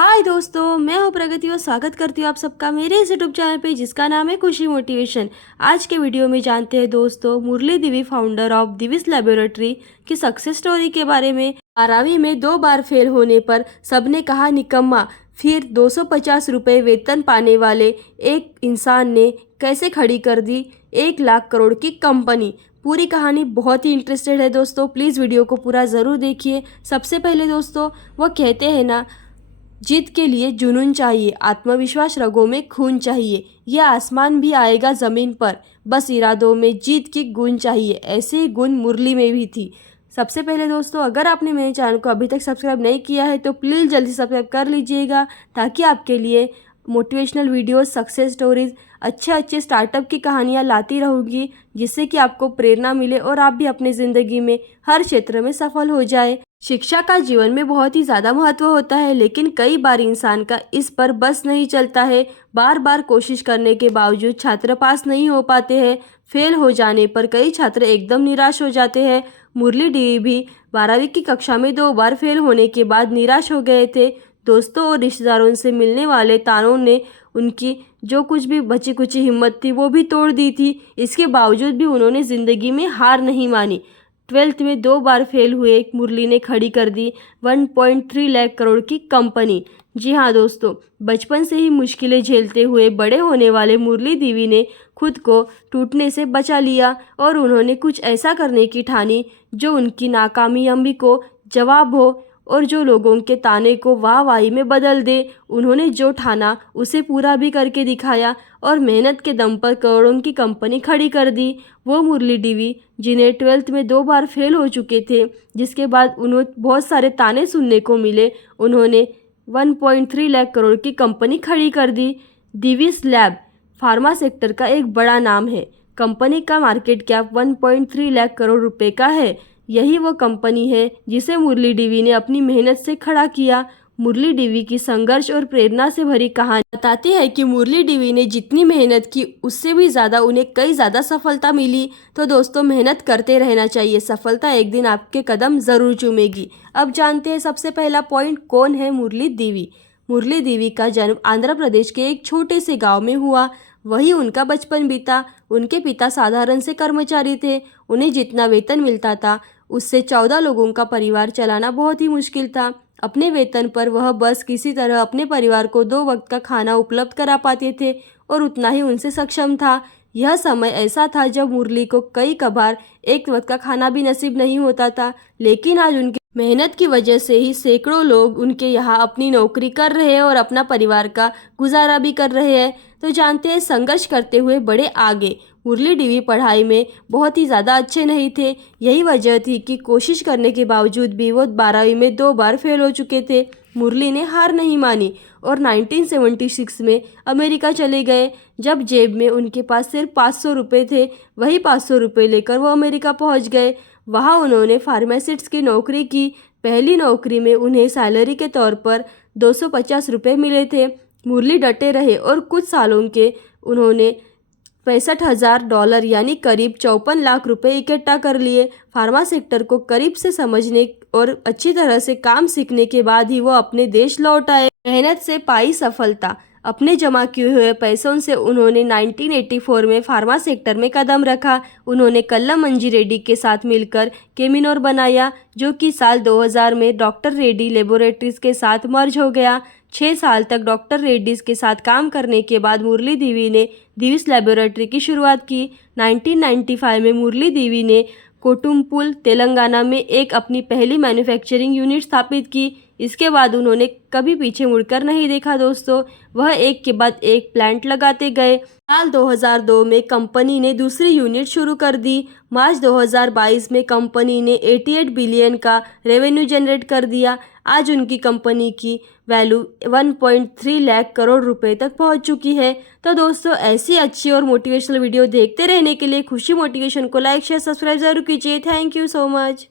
हाय दोस्तों, मैं हूँ प्रगति और स्वागत करती हूँ आप सबका मेरे इस यूट्यूब चैनल पे जिसका नाम है खुशी मोटिवेशन। आज के वीडियो में जानते हैं दोस्तों मुरली दिवी फाउंडर ऑफ दिविस लेबोरेटरी की सक्सेस स्टोरी के बारे में। 12वीं में 2 बार फेल होने पर सबने कहा निकम्मा, फिर 250 रुपये वेतन पाने वाले एक इंसान ने कैसे खड़ी कर दी 1 लाख करोड़ की कंपनी। पूरी कहानी बहुत ही इंटरेस्टेड है दोस्तों, प्लीज़ वीडियो को पूरा ज़रूर देखिए। सबसे पहले दोस्तों वो कहते हैं ना, जीत के लिए जुनून चाहिए, आत्मविश्वास रगों में खून चाहिए, यह आसमान भी आएगा ज़मीन पर, बस इरादों में जीत की गुण चाहिए। ऐसे ही गुण मुरली में भी थी। सबसे पहले दोस्तों अगर आपने मेरे चैनल को अभी तक सब्सक्राइब नहीं किया है तो प्लीज़ जल्दी सब्सक्राइब कर लीजिएगा, ताकि आपके लिए मोटिवेशनल वीडियोस, सक्सेस स्टोरीज, अच्छे स्टार्टअप की कहानियाँ लाती रहूँगी, जिससे कि आपको प्रेरणा मिले और आप भी अपनी ज़िंदगी में हर क्षेत्र में सफल हो जाए। शिक्षा का जीवन में बहुत ही ज़्यादा महत्व होता है, लेकिन कई बार इंसान का इस पर बस नहीं चलता है। बार बार कोशिश करने के बावजूद छात्र पास नहीं हो पाते हैं। फेल हो जाने पर कई छात्र एकदम निराश हो जाते हैं। मुरली डी भी 12वीं की कक्षा में 2 बार फेल होने के बाद निराश हो गए थे। दोस्तों और रिश्तेदारों से मिलने वाले तानों ने उनकी जो कुछ भी बची कुची हिम्मत थी वो भी तोड़ दी थी। इसके बावजूद भी उन्होंने ज़िंदगी में हार नहीं मानी। 12th में 2 बार फेल हुए मुरली ने खड़ी कर दी 1.3 लाख करोड़ की कंपनी। जी हाँ दोस्तों, बचपन से ही मुश्किलें झेलते हुए बड़े होने वाले मुरली देवी ने खुद को टूटने से बचा लिया और उन्होंने कुछ ऐसा करने की ठानी जो उनकी नाकामयाबी को जवाब हो और जो लोगों के ताने को वाहवाही में बदल दे। उन्होंने जो ठाना उसे पूरा भी करके दिखाया और मेहनत के दम पर करोड़ों की कंपनी खड़ी कर दी। वो मुरली देवी जिन्हें 12th में 2 बार फेल हो चुके थे, जिसके बाद उन्हें बहुत सारे ताने सुनने को मिले, उन्होंने 1.3 लाख करोड़ की कंपनी खड़ी कर दी। दिविस लैब फार्मा सेक्टर का एक बड़ा नाम है। कंपनी का मार्केट कैप 1.3 लाख करोड़ रुपए का है। यही वो कंपनी है जिसे मुरली देवी ने अपनी मेहनत से खड़ा किया। मुरली देवी की संघर्ष और प्रेरणा से भरी कहानी बताती है कि मुरली देवी ने जितनी मेहनत की उससे भी ज़्यादा उन्हें कई ज़्यादा सफलता मिली। तो दोस्तों मेहनत करते रहना चाहिए, सफलता एक दिन आपके कदम ज़रूर चूमेगी। अब जानते हैं सबसे पहला पॉइंट, कौन है मुरली देवी। मुरली देवी का जन्म आंध्र प्रदेश के एक छोटे से गाँव में हुआ। वही उनका बचपन बीता। उनके पिता साधारण से कर्मचारी थे। उन्हें जितना वेतन मिलता था उससे 14 लोगों का परिवार चलाना बहुत ही मुश्किल था। अपने वेतन पर वह बस किसी तरह अपने परिवार को 2 वक्त का खाना उपलब्ध करा पाते थे और उतना ही उनसे सक्षम था। यह समय ऐसा था जब मुरली को कई कभार एक वक्त का खाना भी नसीब नहीं होता था, लेकिन आज उनकी मेहनत की वजह से ही सैकड़ों लोग उनके यहाँ अपनी नौकरी कर रहे हैं और अपना परिवार का गुजारा भी कर रहे हैं। तो जानते हैं संघर्ष करते हुए बड़े आगे। मुरली देवी पढ़ाई में बहुत ही ज़्यादा अच्छे नहीं थे। यही वजह थी कि कोशिश करने के बावजूद भी वो 12वीं में 2 बार फेल हो चुके थे। मुरली ने हार नहीं मानी और 1976 में अमेरिका चले गए। जब जेब में उनके पास सिर्फ 500 रुपये थे, वही 500 रुपये लेकर वो अमेरिका पहुंच गए। वहां उन्होंने फार्मासिस्ट की नौकरी की। पहली नौकरी में उन्हें सैलरी के तौर पर 250 रुपये मिले थे। मुरली डटे रहे और कुछ सालों के उन्होंने $65,000 यानी करीब 54 लाख रुपए इकट्ठा कर लिए। फार्मा सेक्टर को करीब से समझने और अच्छी तरह से काम सीखने के बाद ही वो अपने देश लौट आए। मेहनत से पाई सफलता। अपने जमा किए हुए पैसों से उन्होंने 1984 में फार्मा सेक्टर में कदम रखा। उन्होंने कल्लम मंजी रेड्डी के साथ मिलकर केमिनोर बनाया, जो कि साल 2000 में डॉक्टर रेड्डी लेबोरेटरीज के साथ मर्ज हो गया। 6 साल तक डॉक्टर रेड्डीज के साथ काम करने के बाद मुरली देवी ने दिविस लेबोरेटरी की शुरुआत की। 1995 में मुरली देवी ने कोटुमपुल तेलंगाना में एक अपनी पहली मैन्युफैक्चरिंग यूनिट स्थापित की। इसके बाद उन्होंने कभी पीछे मुड़कर नहीं देखा दोस्तों, वह एक के बाद एक प्लांट लगाते गए। साल 2002 में कंपनी ने दूसरी यूनिट शुरू कर दी। मार्च 2022 में कंपनी ने 88 बिलियन का रेवेन्यू जनरेट कर दिया। आज उनकी कंपनी की वैल्यू 1.3 लाख करोड़ रुपए तक पहुंच चुकी है। तो दोस्तों ऐसी अच्छी और मोटिवेशनल वीडियो देखते रहने के लिए खुशी मोटिवेशन को लाइक शेयर सब्सक्राइब जरूर कीजिए। Thank you so much.